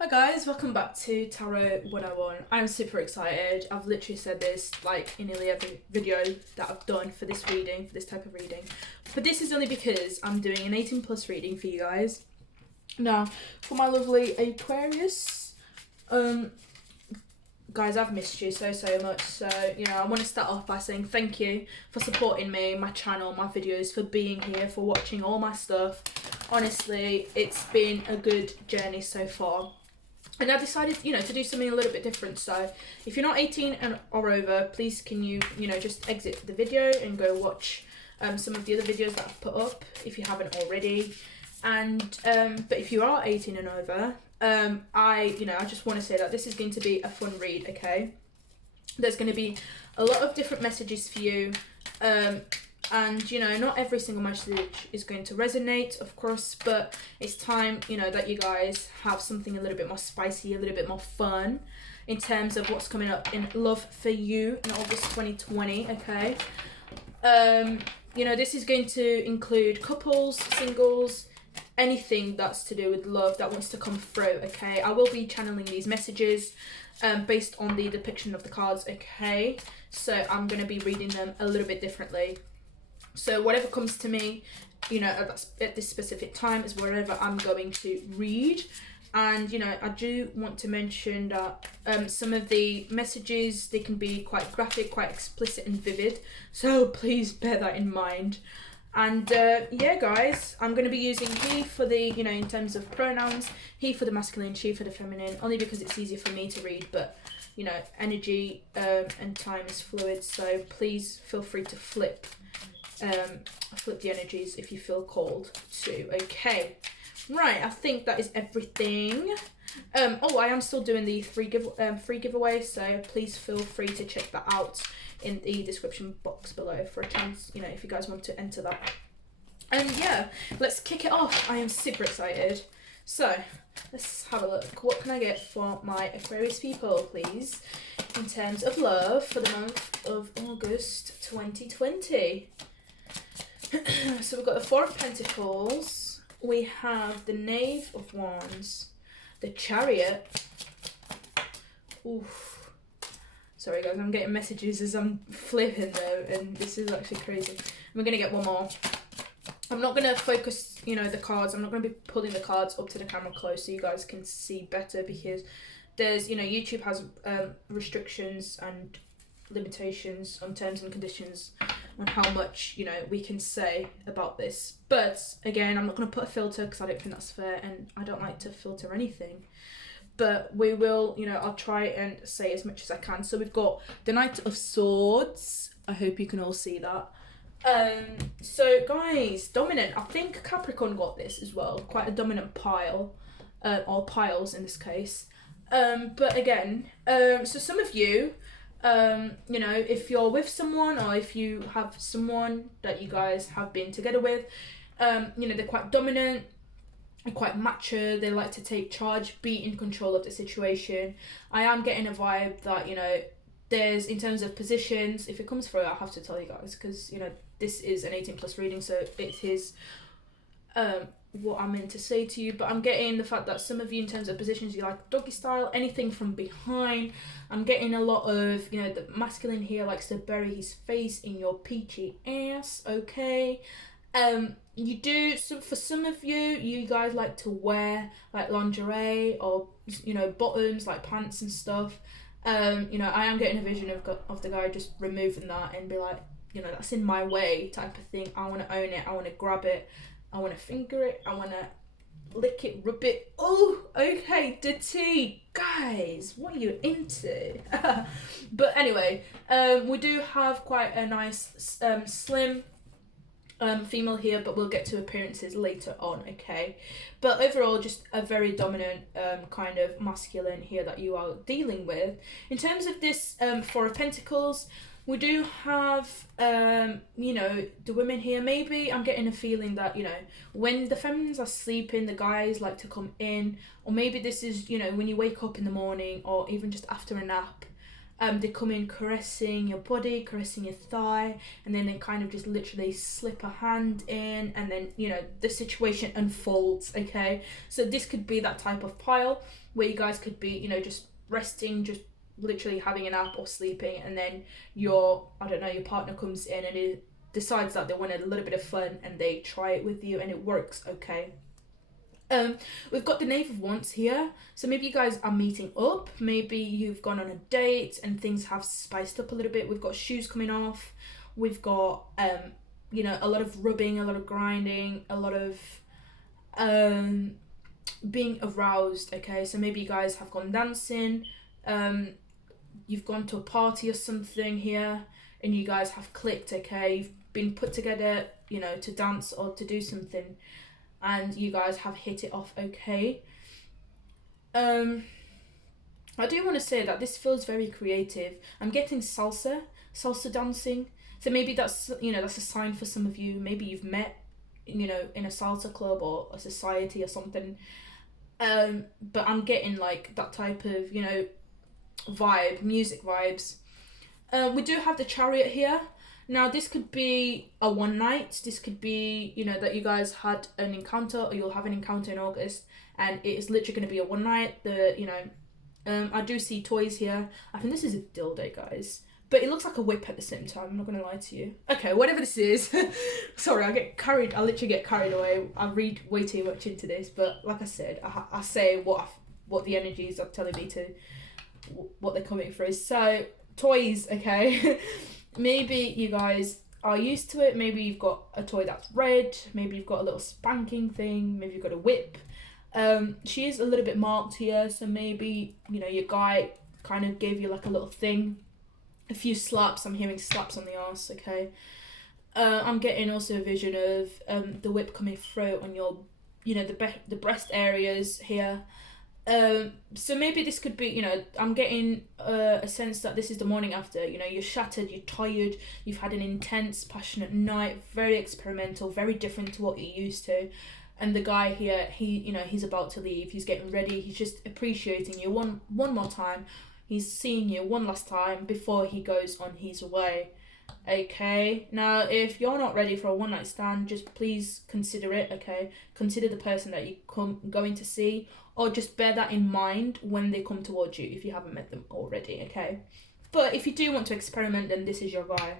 Hi guys, welcome back to Tarot 101. I'm super excited. I've literally said this like in nearly every video that I've done for this reading, for this type of reading. But this is only because I'm doing an 18 plus reading for you guys. Now, for my lovely Aquarius, guys, I've missed you so much. So, I want to start off by saying thank you for supporting me, my channel, my videos, for being here, for watching all my stuff. Honestly, it's been a good journey so far. And I decided, to do something a little bit different. So if you're not 18 or over, please can you, just exit the video and go watch some of the other videos that I've put up if you haven't already. And but if you are 18 and over, I just want to say that this is going to be a fun read, okay? There's going to be a lot of different messages for you. And not every single message is going to resonate, of course, but it's time that you guys have something a little bit more spicy, a little bit more fun in terms of what's coming up in love for you in August 2020. Okay, this is going to include couples, singles, anything that's to do with love that wants to come through. Okay, I will be channeling these messages based on the depiction of the cards. Okay, so I'm going to be reading them a little bit differently. So whatever comes to me, at this specific time is whatever I'm going to read. And, I do want to mention that some of the messages, they can be quite graphic, quite explicit and vivid. So please bear that in mind. And yeah, guys, I'm going to be using he for the, in terms of pronouns, he for the masculine, she for the feminine, only because it's easier for me to read. But, energy and time is fluid. So please feel free to flip the energies if you feel called to. Okay, right, I think that is everything. I am still doing the free giveaway, so please feel free to check that out in the description box below for a chance, if you guys want to enter that. And yeah, let's kick it off. I am super excited. So let's have a look. What can I get for my Aquarius people, please, in terms of love for the month of August 2020? So we've got the Four of Pentacles, we have the Knave of Wands, the Chariot. Oof. Sorry guys, I'm getting messages as I'm flipping though, and this is actually crazy. We're going to get one more. I'm not going to focus, the cards. I'm not going to be pulling the cards up to the camera close so you guys can see better, because there's, YouTube has restrictions and limitations on terms and conditions on how much we can say about this. But again, I'm not going to put a filter because I don't think that's fair, and I don't like to filter anything. But we will, I'll try and say as much as I can. So we've got the Knight of Swords. I hope you can all see that. So guys, dominant. I think Capricorn got this as well. Quite a dominant pile, or piles in this case. But again, so some of you, if you're with someone, or if you have someone that you guys have been together with, they're quite dominant, quite mature, they like to take charge, be in control of the situation. I am getting a vibe that, there's, in terms of positions, if it comes through, I have to tell you guys, because, this is an 18 plus reading, so it is what I'm meant to say to you. But I'm getting the fact that some of you, in terms of positions, you like doggy style, anything from behind. I'm getting a lot of, the masculine here likes to bury his face in your peachy ass, okay? You do, so for some of you, you guys like to wear like lingerie or, bottoms, like pants and stuff. I am getting a vision of the guy just removing that and be like, that's in my way type of thing. I want to own it, I want to grab it, I want to finger it, I want to lick it, rub it. Oh, okay, the tea. Guys, what are you into? But anyway, we do have quite a nice slim female here, but we'll get to appearances later on, okay? But overall, just a very dominant kind of masculine here that you are dealing with. In terms of this Four of Pentacles, we do have, the women here. Maybe I'm getting a feeling that, when the feminines are sleeping, the guys like to come in. Or maybe this is, when you wake up in the morning, or even just after a nap, They come in caressing your body, caressing your thigh, and then they kind of just literally slip a hand in, and then, you know, the situation unfolds, okay? So this could be that type of pile where you guys could be, you know, just resting, just literally having a nap or sleeping, and then your, I don't know, your partner comes in and it decides that they want a little bit of fun and they try it with you and it works, okay? We've got the Knave of Wands here, so maybe you guys are meeting up, maybe you've gone on a date and things have spiced up a little bit. We've got shoes coming off, we've got you know, a lot of rubbing, a lot of grinding, a lot of being aroused, okay? So maybe you guys have gone dancing, you've gone to a party or something here and you guys have clicked, okay? You've been put together, you know, to dance or to do something, and you guys have hit it off, okay? I do want to say that this feels very creative. I'm getting salsa dancing. So maybe that's, you know, that's a sign for some of you. Maybe you've met, you know, in a salsa club or a society or something. But I'm getting like that type of, you know, vibe, music vibes. We do have the Chariot here. Now, this could be a one night. This could be, you know, that you guys had an encounter, or you'll have an encounter in August, and it is literally going to be a one night. You know, I do see toys here. I think this is a dildo, guys, but it looks like a whip at the same time. I'm not going to lie to you. Okay, whatever this is. Sorry, I literally get carried away. I read way too much into this, but like I said, I say what the energies are telling me to, what they're coming through. So, toys, okay? Maybe you guys are used to it. Maybe you've got a toy that's red. Maybe you've got a little spanking thing. Maybe you've got a whip. She is a little bit marked here, so maybe, you know, your guy kind of gave you like a little thing, a few slaps. I'm hearing slaps on the arse, okay? I'm getting also a vision of the whip coming through on your, you know, the breast areas here. So maybe this could be, you know, I'm getting a sense that this is the morning after, you know, you're shattered, you're tired, you've had an intense, passionate night, very experimental, very different to what you're used to. And the guy here, you know, he's about to leave, he's getting ready, he's just appreciating you one more time. He's seeing you one last time before he goes on his way. Okay, now if you're not ready for a one night stand, just please consider it, okay? Consider the person that you're going to see, or just bear that in mind when they come towards you if you haven't met them already, okay? But if you do want to experiment, then this is your guy,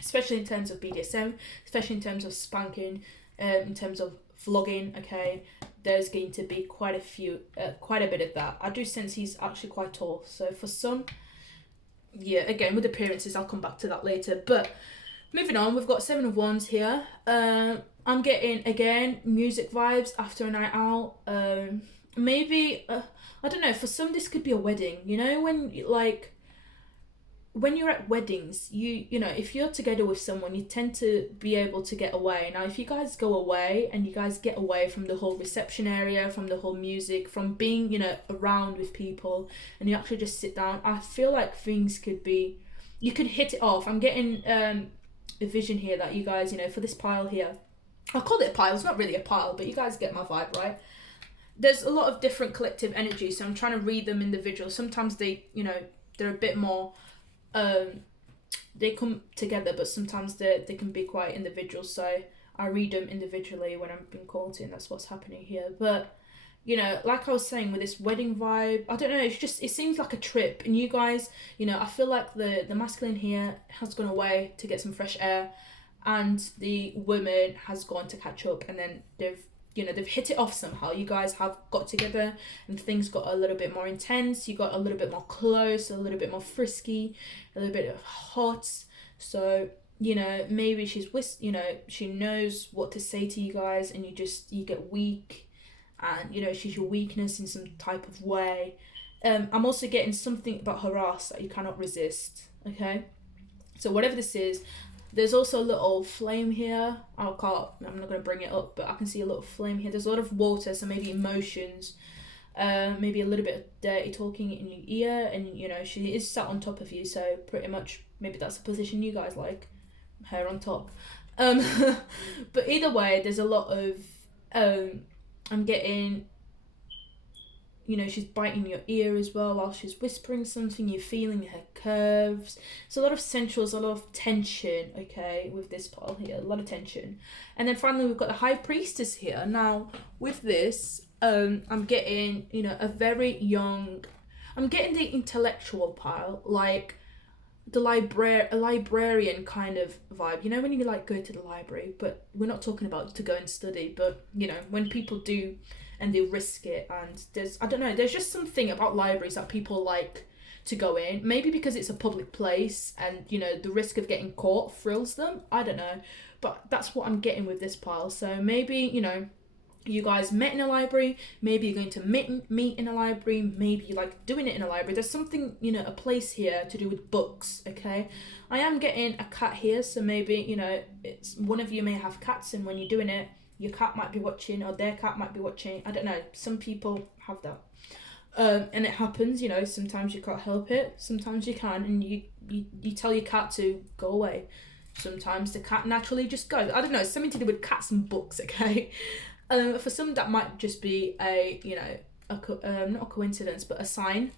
especially in terms of BDSM, especially in terms of spanking, in terms of vlogging, okay? There's going to be quite a bit of that. I do sense he's actually quite tall, so for some, yeah, again, with appearances, I'll come back to that later. But moving on, we've got Seven of Wands here. I'm getting, again, music vibes after a night out. Maybe, I don't know, for some this could be a wedding. You know, when you're at weddings, you know, if you're together with someone, you tend to be able to get away. Now, if you guys go away and you guys get away from the whole reception area, from the whole music, from being, you know, around with people, and you actually just sit down, I feel like things could be, you could hit it off. I'm getting a vision here that you guys, you know, for this pile here, I'll call it a pile, it's not really a pile, but you guys get my vibe, right? There's a lot of different collective energies, so I'm trying to read them individual. Sometimes they, you know, they're a bit more, they come together, but sometimes they can be quite individual, so I read them individually when I'm being called in. That's what's happening here. But, you know, like I was saying, with this wedding vibe, I don't know, it's just, it seems like a trip, and you guys, you know, I feel like the masculine here has gone away to get some fresh air, and the woman has gone to catch up, and then they've hit it off somehow. You guys have got together and things got a little bit more intense. You got a little bit more close, a little bit more frisky, a little bit of hot. So, you know, maybe she knows what to say to you guys, and you get weak, and, you know, she's your weakness in some type of way. I'm also getting something about her ass that you cannot resist, okay? So whatever this is, there's also a little flame here. I'm not going to bring it up, but I can see a little flame here. There's a lot of water, so maybe emotions, maybe a little bit of dirty talking in your ear, and, you know, she is sat on top of you, so pretty much maybe that's the position you guys like, her on top. But either way, there's a lot of, I'm getting you know, she's biting your ear as well while she's whispering something. You're feeling her curves. It's a lot of sensuals, a lot of tension, okay, with this pile here. A lot of tension. And then finally, we've got the High Priestess here. Now, with this, I'm getting, you know, a very young... I'm getting the intellectual pile, like the librarian kind of vibe. You know, when you, like, go to the library, but we're not talking about to go and study, but, you know, when people do... and they risk it, and I don't know, there's just something about libraries that people like to go in, maybe because it's a public place and, you know, the risk of getting caught thrills them, I don't know, but that's what I'm getting with this pile. So maybe, you know, you guys met in a library, maybe you're going to meet in a library, maybe you like doing it in a library. There's something, you know, a place here to do with books, okay? I am getting a cat here, so maybe, you know, it's one of you may have cats, and when you're doing it, your cat might be watching, or their cat might be watching. I don't know. Some people have that. And it happens, you know, sometimes you can't help it. Sometimes you can, and you tell your cat to go away. Sometimes the cat naturally just goes. I don't know. It's something to do with cats and books, okay? For some, that might just be a, you know, not a coincidence, but a sign.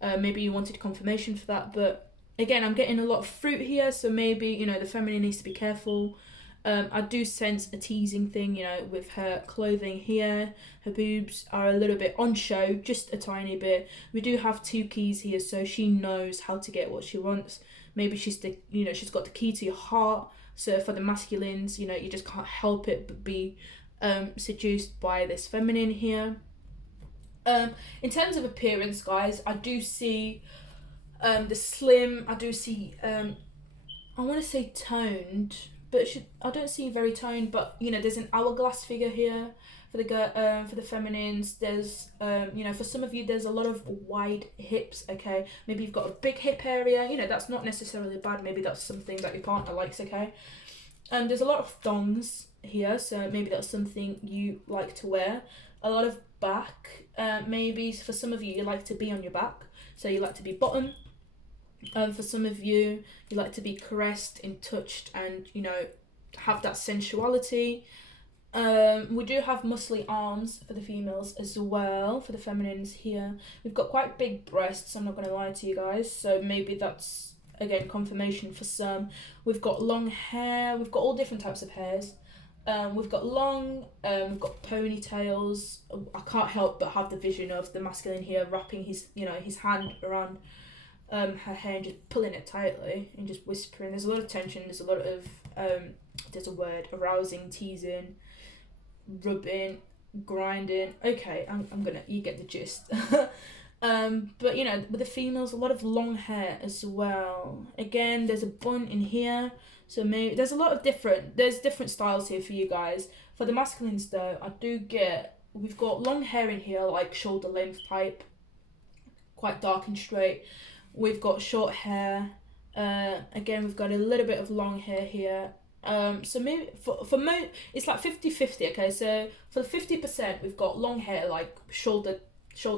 Maybe you wanted confirmation for that. But again, I'm getting a lot of fruit here. So maybe, you know, the feminine needs to be careful. I do sense a teasing thing, you know, with her clothing here. Her boobs are a little bit on show, just a tiny bit. We do have 2 keys here, so she knows how to get what she wants. Maybe she's got the key to your heart. So for the masculines, you know, you just can't help it but be seduced by this feminine here. In terms of appearance, guys, I do see the slim. I do see I want to say toned. But I don't see very toned, but, you know, there's an hourglass figure here for the feminines. There's, you know, for some of you, there's a lot of wide hips, okay? Maybe you've got a big hip area, you know, that's not necessarily bad. Maybe that's something that your partner likes, okay? There's a lot of thongs here, so maybe that's something you like to wear. A lot of back, maybe for some of you, you like to be on your back, so you like to be bottom. For some of you, you like to be caressed and touched and, you know, have that sensuality. We do have muscly arms for the females as well, for the feminines here. We've got quite big breasts, I'm not going to lie to you guys, so maybe that's, again, confirmation for some. We've got long hair, we've got all different types of hairs. We've got long, we've got ponytails. I can't help but have the vision of the masculine here wrapping his, you know, his hand around her hair and just pulling it tightly and just whispering. There's a lot of tension, there's a lot of there's a word, arousing, teasing, rubbing, grinding. Okay, I'm gonna, you get the gist. But, you know, with the females, a lot of long hair as well. Again, there's a bun in here, so maybe there's a lot of different styles here for you guys. For the masculines though, we've got long hair in here, like shoulder length type, quite dark and straight. We've got short hair. Again, we've got a little bit of long hair here. So maybe for it's like 50-50, okay? So for the 50%, we've got long hair, like shoulder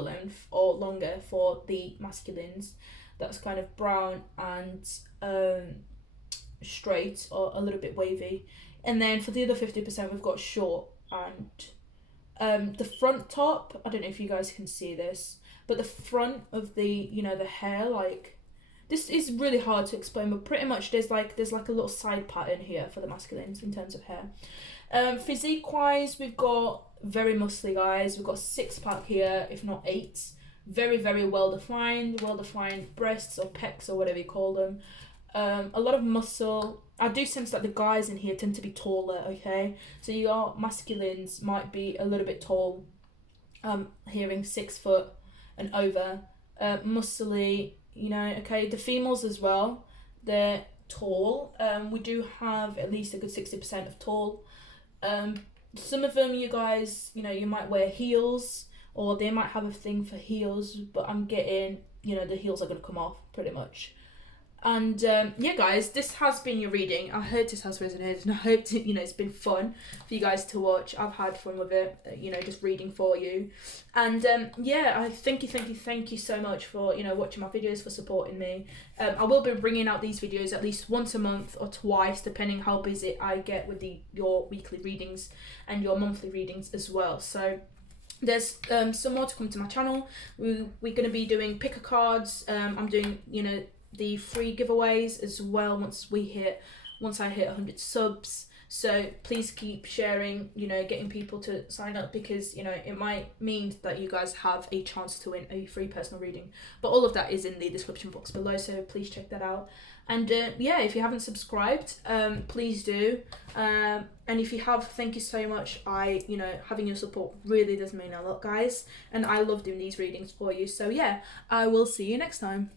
length or longer for the masculines. That's kind of brown and straight or a little bit wavy. And then for the other 50%, we've got short and the front top. I don't know if you guys can see this, but the front of the, you know, the hair, like, this is really hard to explain, but pretty much there's like a little side pattern here for the masculines in terms of hair. Physique wise, we've got very muscly guys. We've got 6-pack here, if not 8. Very, very well defined breasts or pecs or whatever you call them. A lot of muscle. I do sense that the guys in here tend to be taller, okay? So your masculines might be a little bit tall. Hearing 6 foot and over. Muscly, you know, okay. The females as well, they're tall. We do have at least a good 60% of tall. Some of them, you guys, you know, you might wear heels, or they might have a thing for heels, but I'm getting, you know, the heels are going to come off pretty much. And yeah, guys, this has been your reading. I hope this has resonated, and I hope you know, it's been fun for you guys to watch. I've had fun with it, you know, just reading for you. And yeah, I thank you so much for, you know, watching my videos, for supporting me. I will be bringing out these videos at least once a month or twice, depending how busy I get with your weekly readings and your monthly readings as well. So there's some more to come to my channel. We're going to be doing picker cards. I'm doing, you know, the free giveaways as well once I hit 100 subs. So please keep sharing, you know, getting people to sign up, because, you know, it might mean that you guys have a chance to win a free personal reading. But all of that is in the description box below, so please check that out. And yeah, if you haven't subscribed, please do. And if you have, thank you so much. You know, having your support really does mean a lot, guys. And I love doing these readings for you. So yeah, I will see you next time.